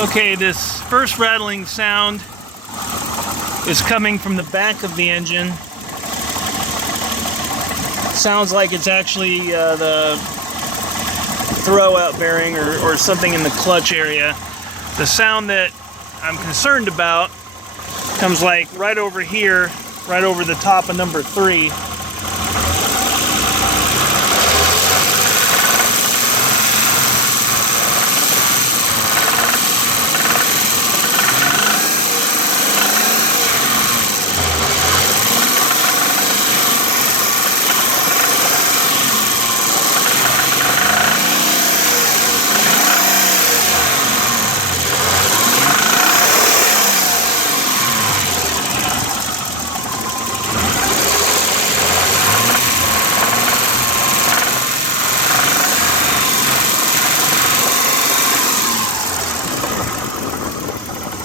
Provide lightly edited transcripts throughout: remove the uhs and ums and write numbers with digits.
Okay, this first rattling sound is coming from the back of the engine. Sounds like it's actually the throw-out bearing or something in the clutch area. The sound that I'm concerned about comes like right over here, right over the top of number 3.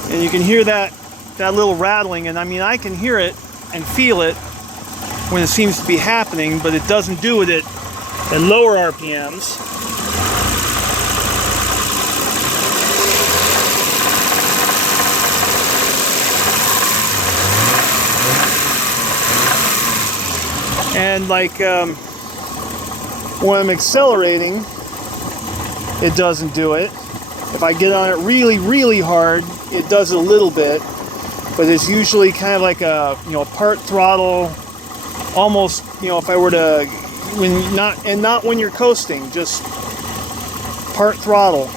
And you can hear that little rattling, and I mean, I can hear it and feel it when it seems to be happening, but it doesn't do it at lower RPMs. And like when I'm accelerating, it doesn't do it. If I get on it really, really hard, it does it a little bit, but it's usually kind of like a, part throttle, almost, if I were to, not when you're coasting, just part throttle.